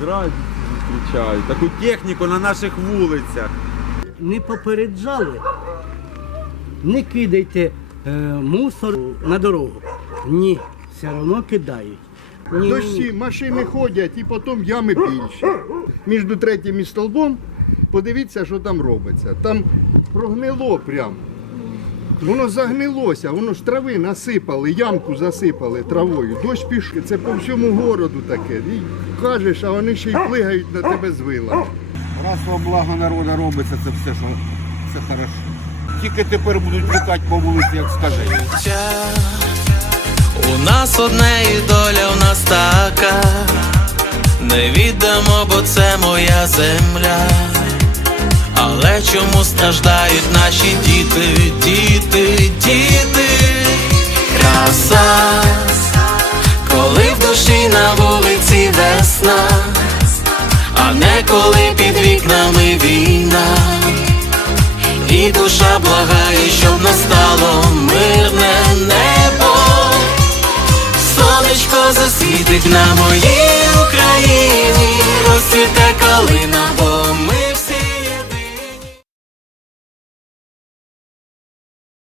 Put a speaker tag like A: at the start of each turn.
A: Здрасте, зустрічають. Таку техніку на наших вулицях.
B: не попереджали, не кидайте е, мусор на дорогу. Ні, все одно кидають. Ні,
C: Дощі, машини ходять і потім ями більше. Між третім і столбом подивіться, що там робиться. Там прогнило прямо. Воно загнилося, воно ж трави насипали, ямку засипали травою. Дощ пішов. Це по всьому городу таке. І кажеш, а вони ще й плигають на тебе з вилами.
D: Раз во благо народу робиться, це все, що все хорошо. Тільки тепер будуть літати по вулиці, як скажуть.
E: У нас одне і доля в нас така. Не віддамо, бо це моя земля. Але чому страждають наші діти, діти, діти? Краса, коли в душі на вулиці весна, а не коли під вікнами війна. І душа благає, щоб настало мирне небо. Сонечко засвітить на моїй